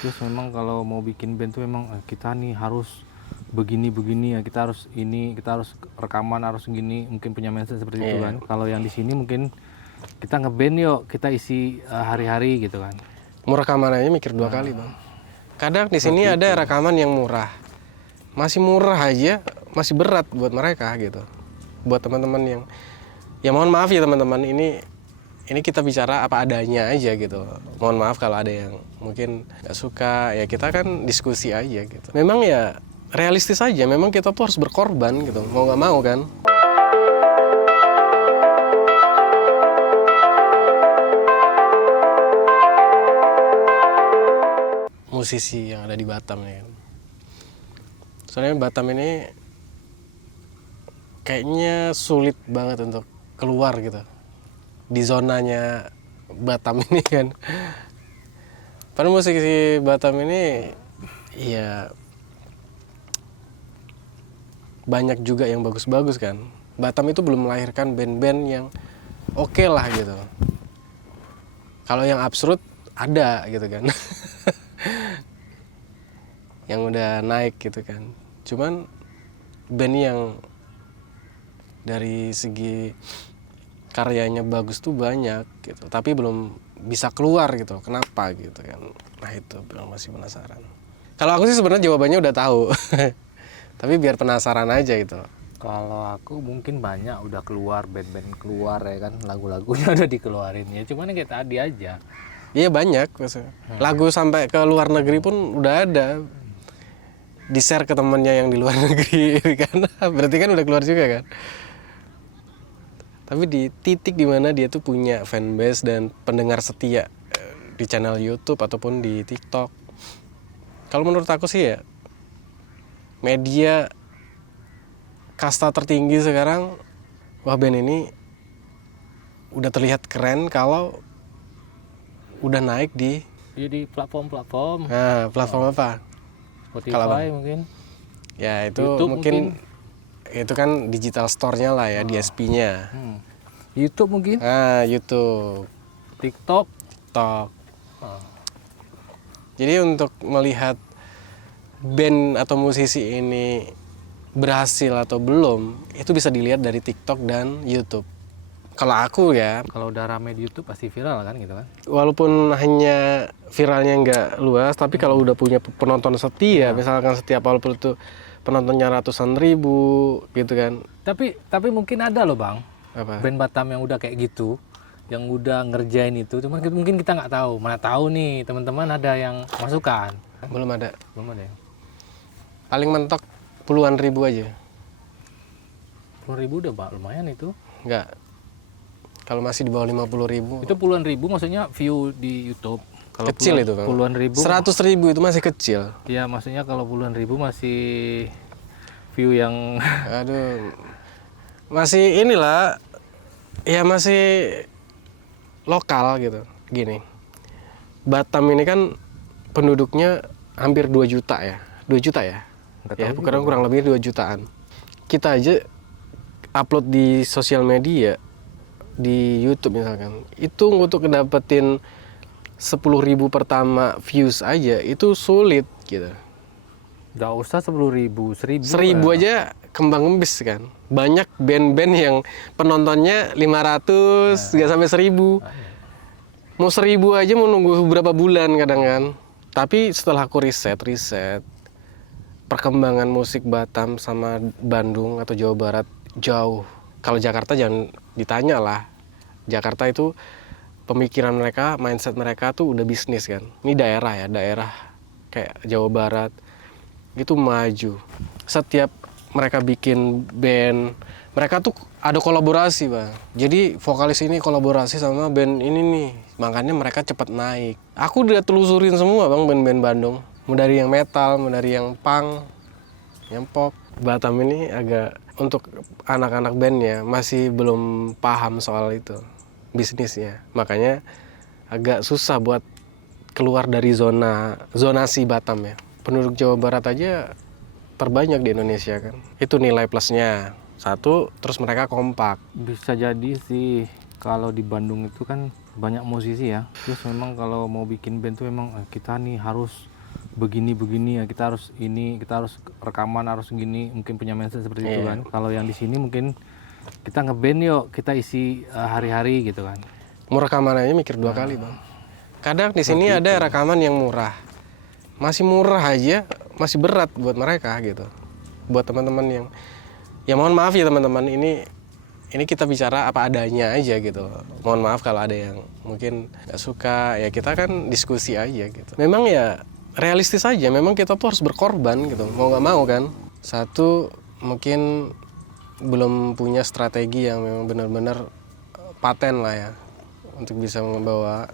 Terus memang kalau mau bikin band tuh memang kita nih harus begini-begini ya, kita harus ini, kita harus rekaman harus gini, mungkin punya mindset seperti itu kan. Kalau yang di sini mungkin kita ngeband yuk, kita isi hari-hari gitu kan. Mau rekaman aja mikir 2 kali bang. Kadang di sini ada rekaman yang murah, masih murah aja, masih berat buat mereka gitu. Buat teman-teman yang, ya mohon maaf ya teman-teman, ini kita bicara apa adanya aja gitu. Mohon maaf kalau ada yang mungkin nggak suka, ya kita kan diskusi aja gitu. Memang ya realistis aja, memang kita tuh harus berkorban gitu, mau nggak mau kan. Musisi yang ada di Batam nih kan. Soalnya Batam ini kayaknya sulit banget untuk keluar gitu di zonanya Batam ini kan. Padahal musisi Batam ini ya banyak juga yang bagus-bagus kan. Batam itu belum melahirkan band-band yang oke lah gitu. Kalau yang absurd ada gitu kan. Yang udah naik gitu kan. Cuman band yang dari segi karyanya bagus tuh banyak gitu, tapi belum bisa keluar gitu. Kenapa gitu kan? Nah itu yang masih penasaran. Kalau aku sih sebenarnya jawabannya udah tahu. Tapi biar penasaran aja gitu. Kalau aku mungkin banyak udah keluar, band-band keluar ya kan, lagu-lagunya udah dikeluarin ya, cuman kayak tadi aja. Iya banyak maksudnya. Lagu sampai ke luar negeri pun udah ada. Di-share ke temennya yang di luar negeri kan. Berarti kan udah keluar juga kan. Tapi di titik dimana dia tuh punya fanbase dan pendengar setia di channel YouTube ataupun di TikTok. Kalau menurut aku sih ya, media kasta tertinggi sekarang, wah band ini udah terlihat keren kalau udah naik di platform-platform. Nah, platform apa? Spotify mungkin. Ya itu YouTube mungkin itu kan digital store-nya lah ya, DSP-nya. YouTube mungkin. Nah, YouTube, TikTok. Jadi untuk melihat band atau musisi ini berhasil atau belum, itu bisa dilihat dari TikTok dan YouTube. Kalau aku ya, Kalau udah rame di YouTube pasti viral kan gitu kan. walaupun hanya viralnya nggak luas, tapi kalau udah punya penonton setia, misalkan setiap walaupun itu penontonnya ratusan ribu gitu kan. Tapi mungkin ada loh bang, Apa? band Batam yang udah kayak gitu, yang udah ngerjain itu. Cuman mungkin kita nggak tahu. Mana tahu nih teman-teman ada yang masukan. Belum ada. Belum ada ya. Paling mentok puluhan ribu aja. 10.000 udah lumayan itu. Nggak. Kalau masih di bawah 50.000. Itu puluhan ribu maksudnya view di YouTube. Kalau Kecil itu bang. Puluhan ribu. 100.000 itu masih kecil. Iya maksudnya kalau puluhan ribu masih view yang Aduh. Masih inilah. Ya masih lokal gitu. Gini. Batam ini kan penduduknya hampir 2 juta ya. 2 juta ya? Ya, kurang lebih 2 jutaan. Kita aja upload di sosial media, di YouTube misalkan, itu untuk ngedapetin 10.000 pertama views aja itu sulit gitu. nggak usah 10.000, 1.000 aja kembang embis kan. Banyak band-band yang penontonnya 500 nggak sampai 1.000. Mau 1.000 aja mau nunggu beberapa bulan kadang kan. Tapi setelah aku riset perkembangan musik Batam sama Bandung atau Jawa Barat jauh. Kalau Jakarta jangan ditanya lah. Jakarta itu pemikiran mereka, mindset mereka tuh udah bisnis kan. Ini daerah kayak Jawa Barat itu maju. Setiap mereka bikin band, mereka tuh ada kolaborasi bang. Jadi vokalis ini kolaborasi sama band ini nih, makanya mereka cepat naik. Aku udah telusurin semua bang band-band Bandung. Mau dari yang metal, mau dari yang punk, yang pop. Batam ini agak untuk anak-anak bandnya masih belum paham soal itu bisnisnya, makanya agak susah buat keluar dari zonasi Batam ya. Penduduk Jawa Barat aja terbanyak di Indonesia kan. Itu nilai plusnya. Satu, terus mereka kompak. bisa jadi sih kalau di Bandung itu kan banyak musisi ya. Terus memang kalau mau bikin band tuh memang kita nih harus begini ya, kita harus rekaman harus gini, mungkin punya mindset seperti itu kan. Kalau yang di sini mungkin kita ngeband yuk, kita isi hari-hari gitu kan. Mau rekaman aja mikir 2 kali bang. Kadang di sini ada rekaman yang murah, masih murah aja, masih berat buat mereka gitu. Buat teman-teman yang, ya mohon maaf ya teman-teman, ini kita bicara apa adanya aja gitu. Mohon maaf kalau ada yang mungkin nggak suka, ya kita kan diskusi aja gitu. Memang ya realistis aja, memang kita tuh harus berkorban gitu, mau nggak mau kan. Satu, mungkin belum punya strategi yang memang benar-benar paten lah ya untuk bisa membawa.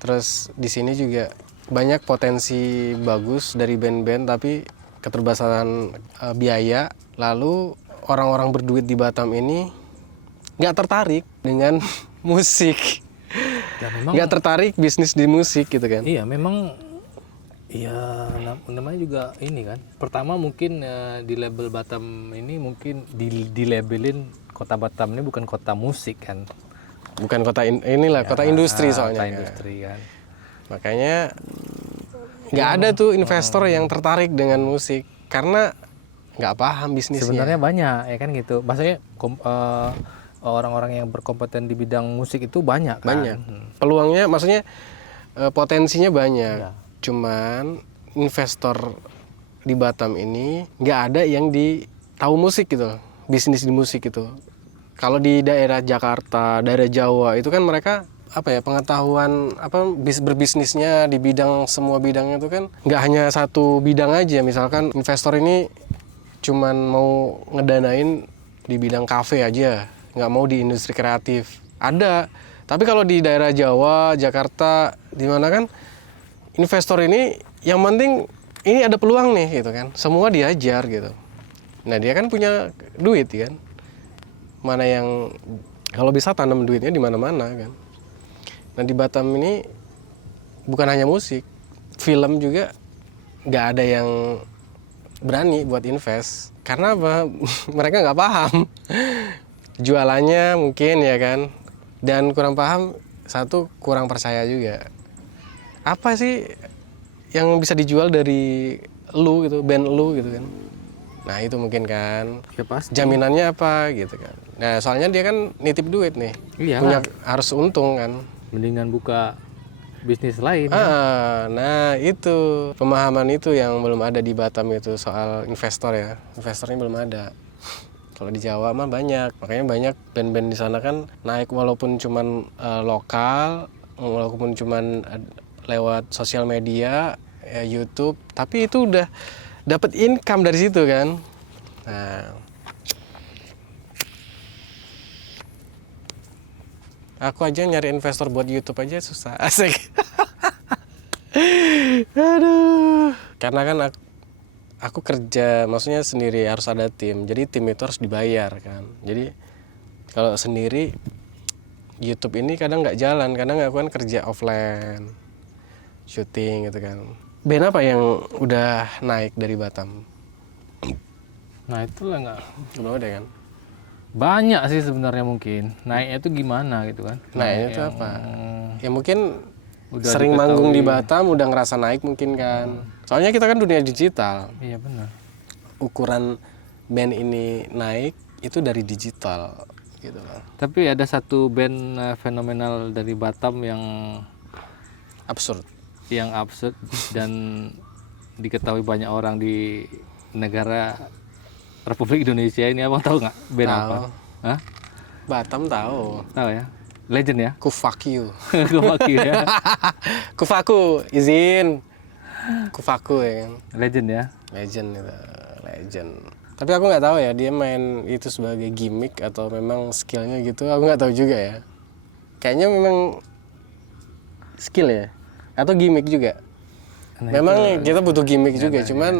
Terus di sini juga banyak potensi bagus dari band-band, tapi keterbatasan biaya. Lalu orang-orang berduit di Batam ini nggak tertarik dengan musik, Ya, memang, nggak tertarik bisnis di musik gitu kan. iya memang, ya namanya juga ini kan. Pertama mungkin di label Batam ini mungkin dilabelin kota Batam ini bukan kota musik kan. Bukan kota inilah, kota industri soalnya. Kota industri kan. Makanya nggak ada tuh investor yang tertarik dengan musik karena nggak paham bisnisnya. Sebenarnya banyak ya kan gitu. Maksudnya orang-orang yang berkompeten di bidang musik itu banyak kan. Banyak. Peluangnya, maksudnya potensinya banyak. Iya. Cuman investor di Batam ini nggak ada yang tahu musik gitu, bisnis di musik itu. Kalau di daerah Jakarta, daerah Jawa itu kan mereka pengetahuan berbisnisnya di bidang, semua bidangnya itu kan nggak hanya satu bidang aja. Misalkan investor ini cuman mau ngedanain di bidang kafe aja, nggak mau di industri kreatif. Ada, tapi kalau di daerah Jawa, Jakarta, di mana kan investor ini yang penting ini ada peluang nih gitu kan, semua diajar gitu. Nah dia kan punya duit kan, mana yang kalau bisa tanam duitnya di mana-mana kan. Nah di Batam ini bukan hanya musik, film juga nggak ada yang berani buat invest. Karena apa? Mereka nggak paham jualannya mungkin ya kan, dan kurang paham. Satu, kurang percaya juga. Apa sih yang bisa dijual dari lu gitu, band lu gitu kan. Nah itu mungkin kan, Ya pasti. jaminannya apa gitu kan. Nah soalnya dia kan nitip duit nih, Iya punya, lah. harus untung kan. Mendingan buka bisnis lain. Nah itu pemahaman itu yang belum ada di Batam itu soal investor ya. Investornya belum ada. Kalau di Jawa mah banyak, makanya banyak band-band di sana kan naik walaupun cuman lokal, walaupun cuman lewat sosial media, ya YouTube, tapi itu udah dapat income dari situ kan. Nah, aku aja nyari investor buat YouTube aja susah, asik. Aduh, karena kan aku kerja, maksudnya sendiri, harus ada tim. Jadi tim itu harus dibayar kan. Jadi kalau sendiri YouTube ini kadang nggak jalan, kadang aku kan kerja offline, syuting gitu kan. Band apa yang udah naik dari Batam? Nah itulah nggak. Belum ada kan? Banyak sih sebenarnya mungkin. Naiknya itu gimana gitu kan. Naiknya itu yang apa? Ya mungkin udah sering diketahui. manggung di Batam udah ngerasa naik mungkin kan. Soalnya kita kan dunia digital. Iya benar. Ukuran band ini naik itu dari digital gitu kan. Tapi ada satu band fenomenal dari Batam yang Absurd. absurd dan diketahui banyak orang di negara Republik Indonesia ini. Abang tahu nggak band Tahu. apa? Hah? Batam tahu. Tahu ya? Legend ya? Ku fuck you. Kemaki ya. Kufaku, izin. Kufaku ya kan. Legend ya. Legend itu, legend. Tapi aku nggak tahu ya dia main itu sebagai gimmick atau memang skillnya gitu. Aku nggak tahu juga ya. Kayaknya memang skill ya, atau gimmick juga. Nah, Memang kita butuh gimmick juga, nah, cuman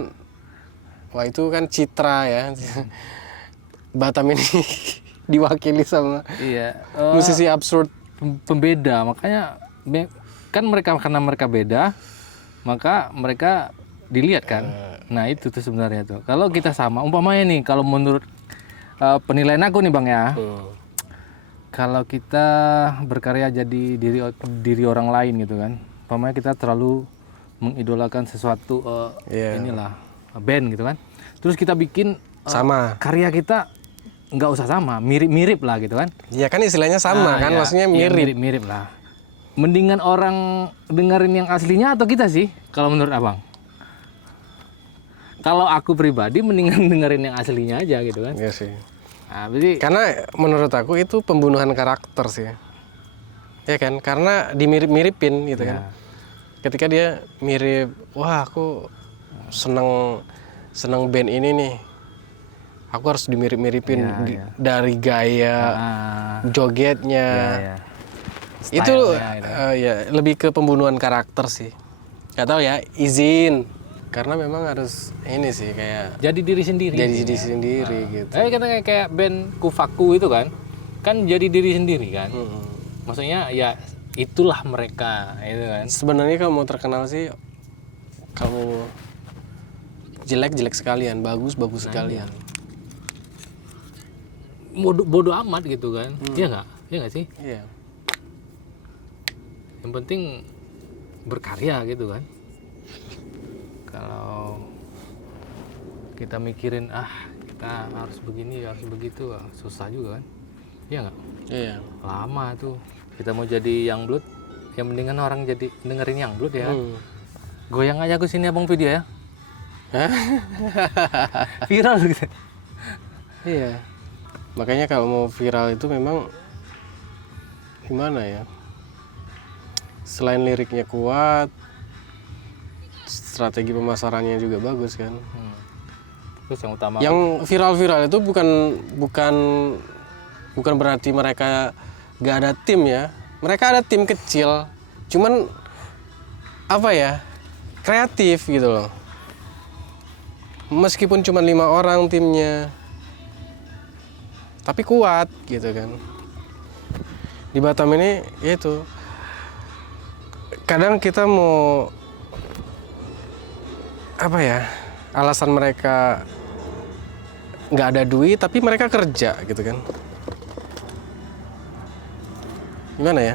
wah itu kan citra ya. Batam ini diwakili sama iya. musisi absurd. Pembeda, makanya kan karena mereka beda, maka mereka dilihat kan. Nah itu tuh sebenarnya tuh. Kalau kita sama, umpamanya nih, kalau menurut penilaian aku nih bang ya, kalau kita berkarya jadi diri orang lain gitu kan, umpamanya kita terlalu mengidolakan sesuatu inilah band gitu kan, terus kita bikin Sama. karya kita nggak usah sama, mirip-mirip lah gitu kan. Ya kan istilahnya sama kan, ya, maksudnya ya, mirip. mirip lah. Mendingan orang dengerin yang aslinya atau kita sih kalau menurut abang? Kalau aku pribadi mendingan dengerin yang aslinya aja gitu kan. Iya sih. Nah, berarti Karena menurut aku itu pembunuhan karakter sih. Ya kan, karena dimirip-miripin gitu kan. Ketika dia mirip, wah aku seneng band ini nih. Aku harus dimirip-miripin dari gaya, jogetnya. ya, Itu stylenya gitu. ya lebih ke pembunuhan karakter sih. Gak tahu ya, izin. Karena memang harus ini sih kayak Jadi diri sendiri. jadi diri sendiri gitu. Kayak band Kufaku itu kan jadi diri sendiri kan. Maksudnya ya itulah mereka itu kan. Sebenarnya kalau mau terkenal sih, kalau jelek sekalian, bagus sekalian. Bodoh amat gitu kan. Iya nggak sih? Iya. Yang penting berkarya gitu kan. Kalau kita mikirin kita harus begini harus begitu susah juga kan. Iya nggak? Iya. Lama tuh kita mau jadi Youngblood, yang mendingan orang jadi dengerin Youngblood ya. Goyang aja aku sini abang video ya. Viral gitu. Iya. Makanya kalau mau viral itu memang gimana ya? Selain liriknya kuat, strategi pemasarannya juga bagus kan. Terus yang utama Yang viral-viral itu bukan berarti mereka gak ada tim ya. Mereka ada tim kecil, cuman apa ya, kreatif gitu loh. Meskipun cuma 5 orang timnya, tapi kuat gitu kan. Di Batam ini yaitu kadang kita mau apa ya, alasan mereka nggak ada duit tapi mereka kerja gitu kan. Gimana ya?